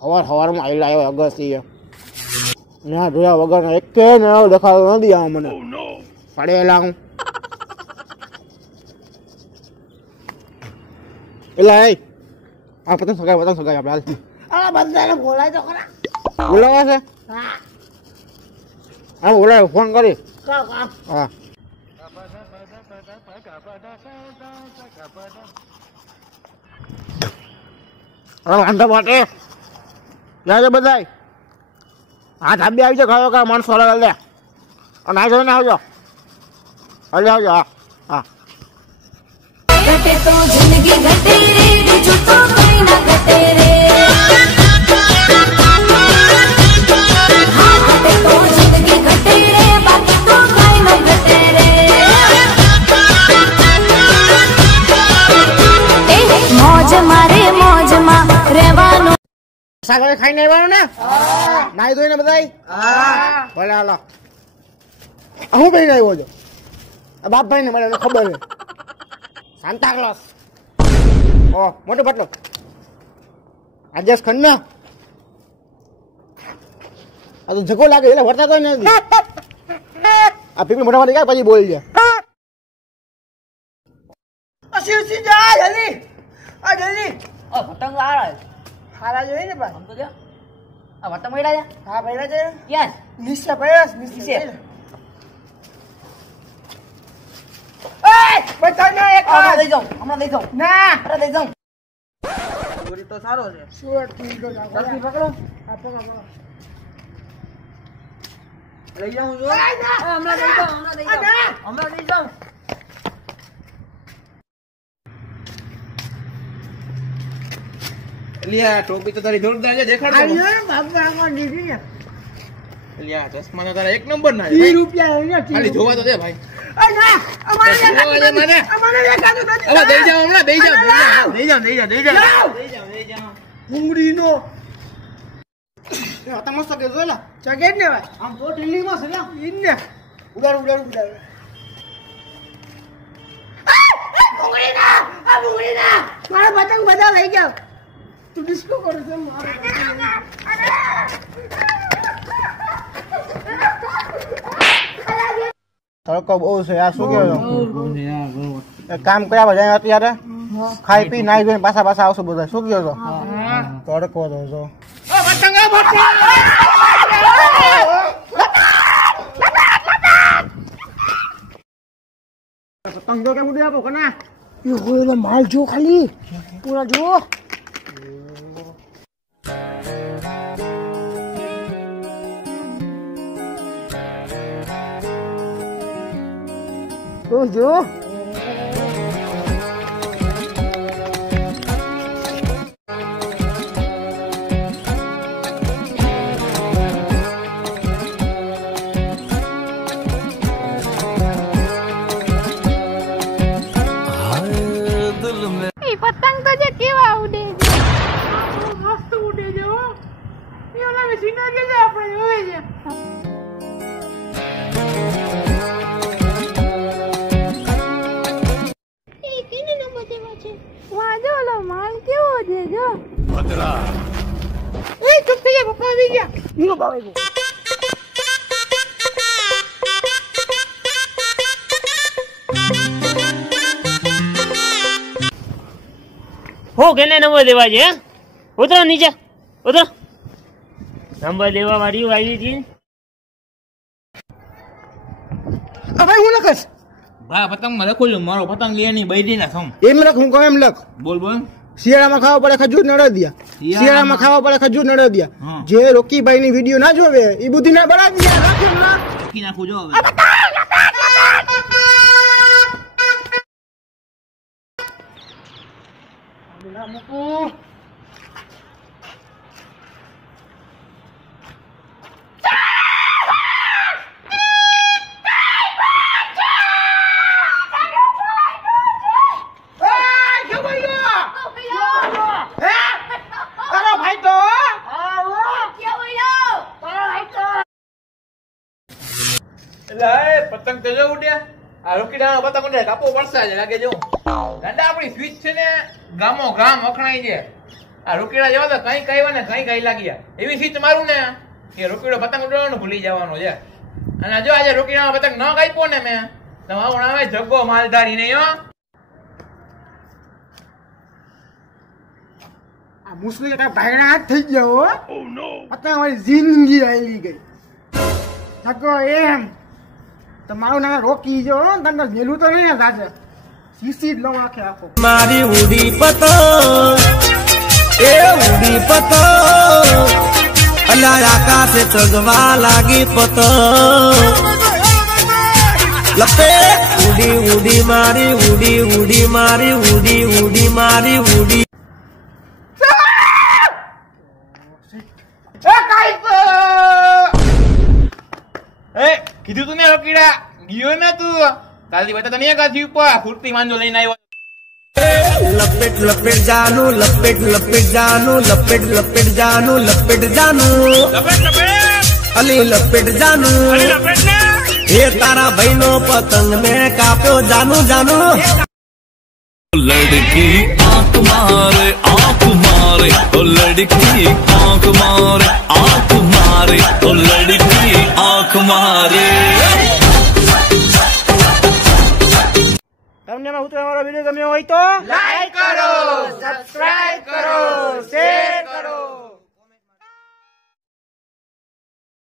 સવારમાં આવેલા આવ્યો અગસ્તી ના જોયા વગર એક ને દેખાતો નથી આ મને પડેલા હું એલા એ આ પતંગ સગાય આપણે હાલ આ બધાને બોલાય તો ખરા બોલાવા છે હા બોલાય ફોન કરી હા વાંધા માટે ત્યાં છે બધા હા ધાબી આવી છે ખાયો કા માણસો અલગ લે અને આ જોઈને આવજો હલે આવજો હા હા घटे तो जिंदगी घटे रे बीजू तो कोई ना घटे रे हाँ घटे तो जिंदगी घटे रे बाकी तो कोई ना घटे रे मौज मारे मौज માં રહેવાનો સાગર ખાઈને આવવાનું ને નાઈ ધોઈને બધાય હા ભલે હાલો હું બેન આવ્યો છો બાપભાઈ ને મને ખબર છે સાન્તા ક્લોઝ ઓ મોટો પટલો રાજેશ ખન્ના આ તો જગો લાગે એટલે વર્તા તો નથી આ પીપી મોટા મોટી કાય પછી બોલી છે શિવસી જા જલ્દી આ જલ્દી ઓ પતંગ આ હારા જોઈ ને ભાઈ આમ તો જો આ પતંગ મેળા છે હા ભાઈ છે યસ નીચે પયસ નીચે એ બતાને એક હમણાં દઈ જાઉં ના અરે દઈ જાઉં ચોરી તો સારો છે શોર્ટ કી જલ્દી પકડો આ પકડો લઈ જાઉં જો હમણાં દઈ જાઉં લિયા ટોપી તો તારી જોરદાર છે દેખાડ આયો બાપા કો દીધી ને લિયા ચશ્મા તો તારા એક નંબર ના 20 રૂપિયા અહીંયા ખાલી જોવા તો દે ભાઈ આ ના અમારે દેખાતું નથી હવે દઈ જાવ હમણાં દઈ જાવ ભૂંગળી નો એ હતા મસ્ત કે જોલા ચગે ને ભાઈ આમ તો ઢીલી માં છે ને ઇન્ને ઉડાડ ભૂંગળી ના મારા પતંગ બધા લઈ જાવ તું ડિસ્કો કરો છે મારો તડકો બહુ છે આ શું કેવો એક કામ કર્યા બધા અત્યારે ખાઈ પી નાઈ જોઈને પાછા આવશું બધા શું કહો છો તડકો તો છો પતંગ જો કેમ ઉડી આપો કના એ હોય માલ જો ખાલી પૂરા જો તો જો પતંગ તો જે કેવા ઉડે મસ્ત ઉડે છે હો એ ઓલા મશીનરી છે આપણે જોવે છે એ કેને નંબર દેવા છે વાજો ઓલો માલ કેવો છે જો ભદ્રા એ ચૂપ થઈ જા પપ્પા આવી ગયા નો બાવે હો કેને નંબર દેવા છે ઉતરો નીચે ઉતરો નંબર દેવા વાળી આવી હતી ભાઈ હું લખસ ભા પતંગમાં લખું છું મારો પતંગ લેની બૈરીના સમ એમ લખ હું કહું એમ લખ બોલ શિયાળામાં ખાવા પડે ખજૂર નડદિયા શિયાળામાં ખાવા પડે ખજૂર નડદિયા હા. જે રોકીભાઈ ની વિડીયો ના જોવે એ બુદ્ધિ ના બરાબર લખી નાખું જો હવે પતંગ તો જો ઉડ્યા આ રોકીડાનો પતંગ ઉડે કાપો પડશે જ લાગે જો ગાંડા આપણી સ્વીચ છે ને ગામો ગામ વખણાઈ છે આ રોકીડા જેવા તો કઈ કઈ ને કઈ લાગ્યા એવી સીટ મારું ને કે રોકીડો પતંગ ઉડાડવાનું ભૂલી જવાનો છે. અને જો આજે રોકીડા પતંગ ન કાપ્યો ને મેં તો મારું નામ જગ્ગો માલધારી નહીં હો. આ મુસ્લિમ કાંઈ ભાગણા હાથ થઈ ગયા હો. પતંગ મારી જિંદગી હાલી ગઈ. સગો એમ તો મારું નામ રોકી જો તમને મેલું તો નહીં ને દાદા સીસી જ લઉં આખે આખો. મારી ઉડી પતંગ એ ઉડી પતંગ અલા આકાશે ચગવા લાગી પતંગ લપેટ ઉડી ઉડી મારી ઉડી ઉડી મારી ઉડી ઉડી મારી ઉડી. કીધું તું ને રોકીડા ગયો ને તું કાલથી બતા તને કાથી ઉપર ફૂટતી માંજો લઈને આવ્યો. લપેટ લપેટ જાનું લપેટ લપેટ જાનું લપેટ લપેટ જાનું લપેટ જાનું અલી લપેટ જાનું એ તારા ભાઈ નો પતંગ ને કાપ્યો જાનું જાનું. लड़की आंख मारे ओ लड़की आंख मारे ओ लड़की आंख मारे. તમને અમારો વિડીયો ગમ્યો હોય તો લાઈક કરો, સબસ્ક્રાઇબ કરો, શેર કરો.